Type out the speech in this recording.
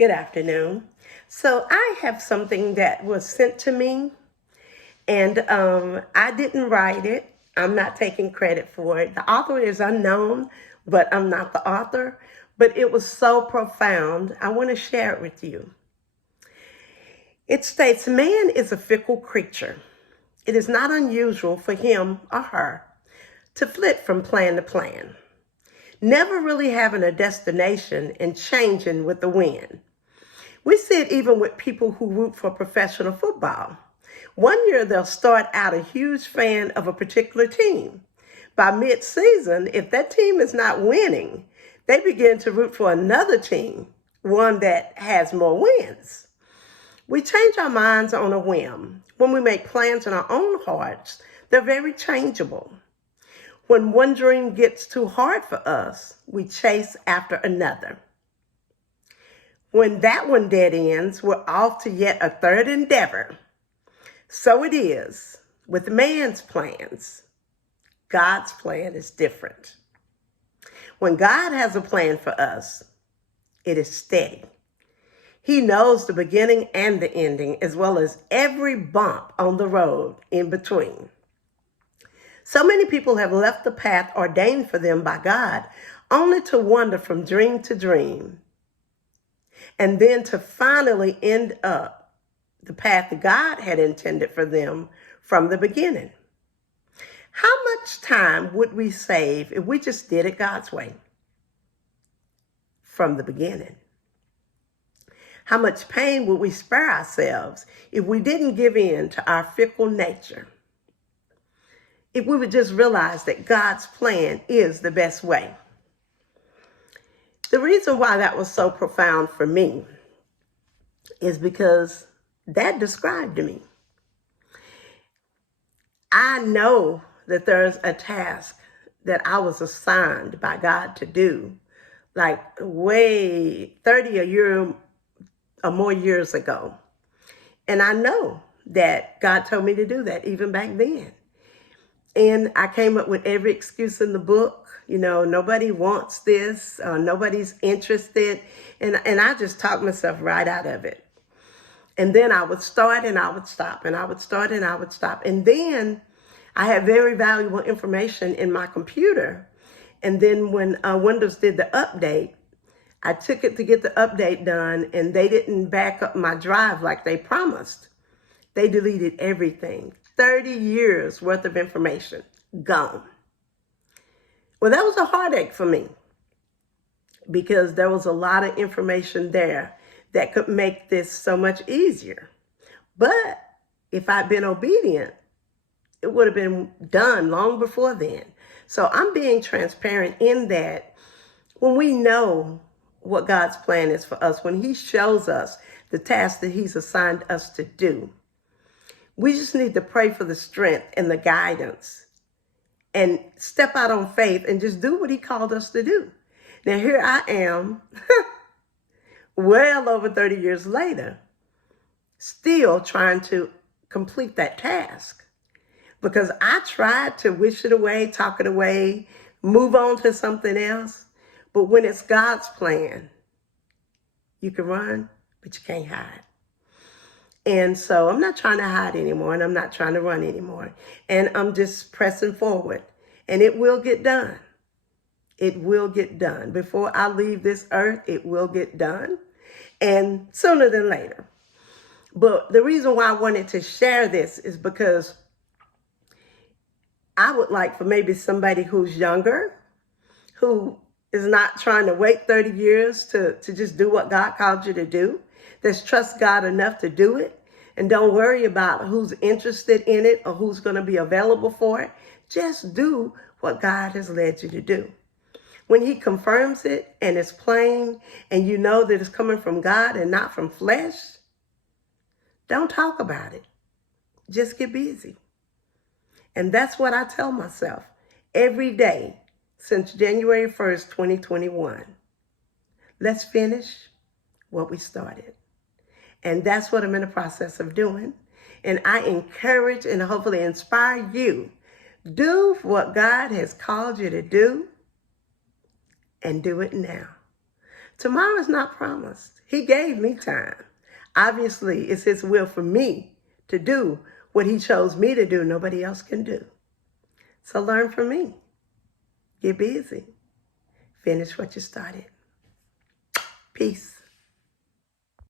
Good afternoon. So I have something that was sent to me, and I didn't write it. I'm not taking credit for it. The author is unknown, but I'm not the author. But it was so profound. I want to share it with you. It states, man is a fickle creature. It is not unusual for him or her to flit from plan to plan, never really having a destination and changing with the wind. We see it even with people who root for professional football. One year they'll start out a huge fan of a particular team. By mid-season, if that team is not winning, they begin to root for another team, one that has more wins. We change our minds on a whim. When we make plans in our own hearts, they're very changeable. When one dream gets too hard for us, we chase after another. When that one dead ends, we're off to yet a third endeavor. So it is with man's plans. God's plan is different. When God has a plan for us, it is steady. He knows the beginning and the ending, as well as every bump on the road in between. So many people have left the path ordained for them by God, only to wander from dream to dream, and then to finally end up the path that God had intended for them from the beginning. How much time would we save if we just did it God's way from the beginning? How much pain would we spare ourselves if we didn't give in to our fickle nature? If we would just realize that God's plan is the best way. The reason why that was so profound for me is because that described me. I know that there's a task that I was assigned by God to do, like way 30 a year or more years ago. And I know that God told me to do that even back then. And I came up with every excuse in the book. You know, nobody wants this, nobody's interested. And I just talked myself right out of it. And then I would start and I would stop, and I would start and I would stop. And then I had very valuable information in my computer. And then when Windows did the update, I took it to get the update done, and they didn't back up my drive like they promised. They deleted everything. 30 years worth of information gone. Well, that was a heartache for me because there was a lot of information there that could make this so much easier. But if I'd been obedient, it would have been done long before then. So I'm being transparent in that when we know what God's plan is for us, when he shows us the task that he's assigned us to do, we just need to pray for the strength and the guidance and step out on faith and just do what he called us to do. Now here I am, well over 30 years later, still trying to complete that task because I tried to wish it away, talk it away, move on to something else. But when it's God's plan, you can run, but you can't hide. And so I'm not trying to hide anymore, and I'm not trying to run anymore. And I'm just pressing forward. And it will get done. It will get done. Before I leave this earth, it will get done. And sooner than later. But the reason why I wanted to share this is because I would like for maybe somebody who's younger, who is not trying to wait 30 years to just do what God called you to do, that's trust God enough to do it, and don't worry about who's interested in it or who's going to be available for it. Just do what God has led you to do. When he confirms it and it's plain and you know that it's coming from God and not from flesh, don't talk about it. Just get busy. And that's what I tell myself every day since January 1st, 2021. Let's finish what we started. And that's what I'm in the process of doing. And I encourage and hopefully inspire you. Do what God has called you to do and do it now. Tomorrow is not promised. He gave me time. Obviously, it's his will for me to do what he chose me to do, nobody else can do. So learn from me. Get busy. Finish what you started. Peace.